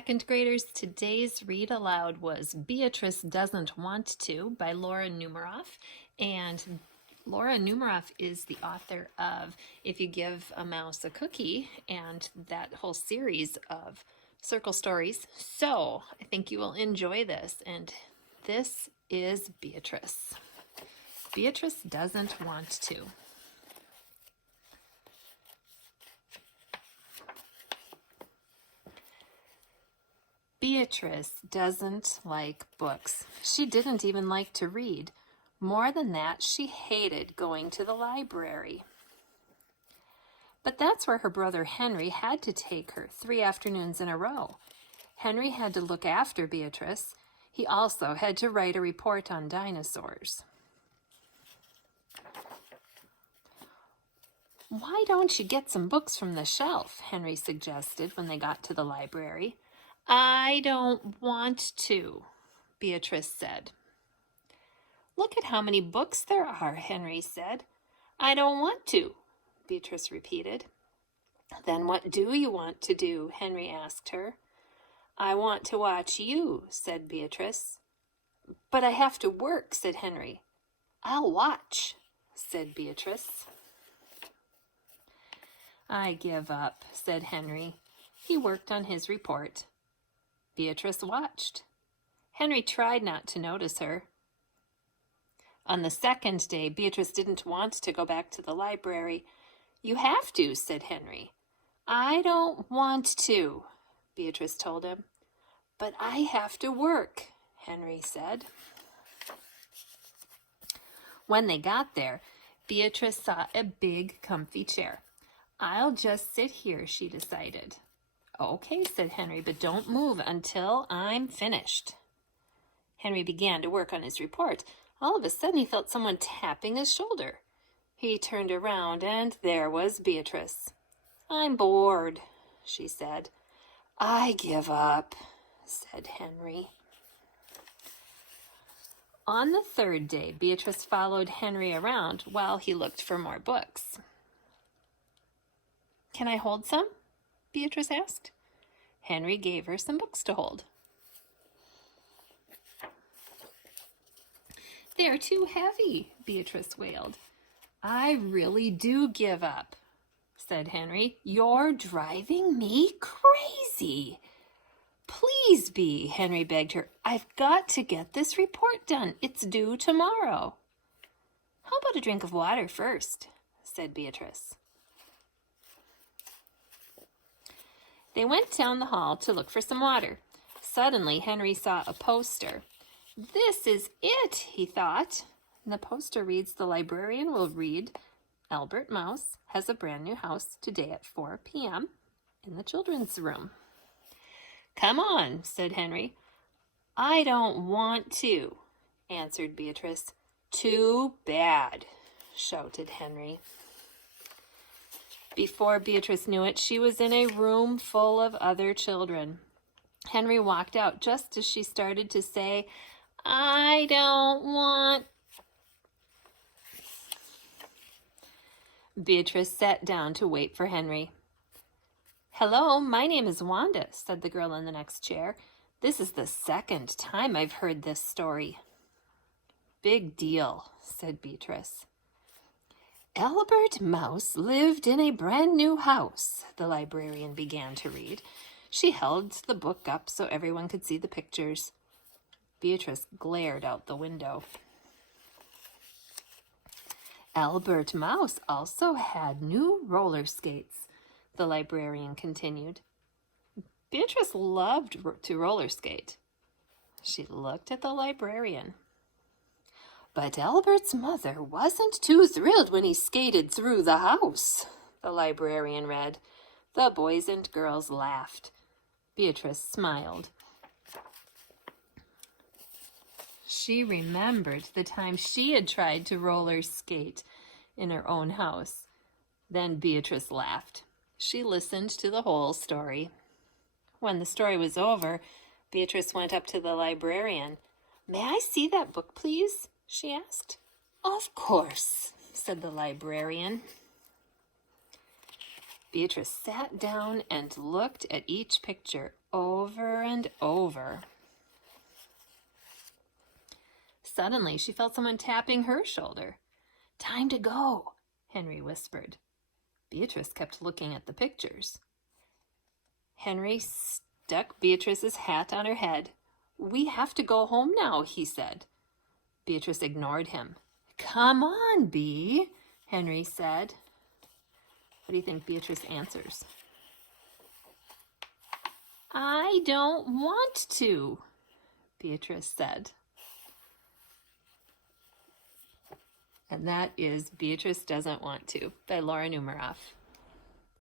Second graders, today's read aloud was Beatrice Doesn't Want To by Laura Numeroff. And Laura Numeroff is the author of If You Give a Mouse a Cookie and that whole series of circle stories. So I think you will enjoy this. And this is Beatrice. Beatrice doesn't want to. Beatrice doesn't like books. She didn't even like to read. More than that, she hated going to the library. But that's where her brother Henry had to take her 3 afternoons in a row. Henry had to look after Beatrice. He also had to write a report on dinosaurs. "Why don't you get some books from the shelf?" Henry suggested when they got to the library. "I don't want to," Beatrice said. "Look at how many books there are," Henry said. "I don't want to," Beatrice repeated. "Then what do you want to do?" Henry asked her. "I want to watch you," said Beatrice. "But I have to work," said Henry. "I'll watch," said Beatrice. "I give up," said Henry. He worked on his report. Beatrice watched. Henry tried not to notice her. On the second day, Beatrice didn't want to go back to the library. "You have to," said Henry. "I don't want to," Beatrice told him. "But I have to work," Henry said. When they got there, Beatrice saw a big, comfy chair. "I'll just sit here," she decided. "Okay," said Henry, "but don't move until I'm finished." Henry began to work on his report. All of a sudden, he felt someone tapping his shoulder. He turned around, and there was Beatrice. "I'm bored," she said. "I give up," said Henry. On the third day, Beatrice followed Henry around while he looked for more books. "Can I hold some?" Beatrice asked. Henry gave her some books to hold. "They're too heavy," Beatrice wailed. "I really do give up," said Henry. "You're driving me crazy." "Please be," Henry begged her. "I've got to get this report done. It's due tomorrow." "How about a drink of water first?" said Beatrice. They went down the hall to look for some water. Suddenly, Henry saw a poster. "This is it," he thought. And the poster reads, "The librarian will read Albert Mouse has a brand new house today at 4 p.m. in the children's room." "Come on," said Henry. "I don't want to," answered Beatrice. "Too bad," shouted Henry. Before Beatrice knew it, she was in a room full of other children. Henry walked out just as she started to say, "I don't want." Beatrice sat down to wait for Henry. "Hello, my name is Wanda," said the girl in the next chair. "This is the second time I've heard this story." "Big deal," said Beatrice. "Albert Mouse lived in a brand new house," the librarian began to read. She held the book up so everyone could see the pictures. Beatrice glared out the window. "Albert Mouse also had new roller skates," the librarian continued. Beatrice loved to roller skate. She looked at the librarian. "But Albert's mother wasn't too thrilled when he skated through the house," the librarian read. The boys and girls laughed. Beatrice smiled. She remembered the time she had tried to roller skate in her own house. Then Beatrice laughed. She listened to the whole story. When the story was over, Beatrice went up to the librarian. "May I see that book, please?" she asked. "Of course," said the librarian. Beatrice sat down and looked at each picture over and over. Suddenly, she felt someone tapping her shoulder. "Time to go," Henry whispered. Beatrice kept looking at the pictures. Henry stuck Beatrice's hat on her head. "We have to go home now," he said. Beatrice ignored him. "Come on, Bee," Henry said. What do you think Beatrice answers? "I don't want to," Beatrice said. And that is Beatrice Doesn't Want To by Laura Numeroff.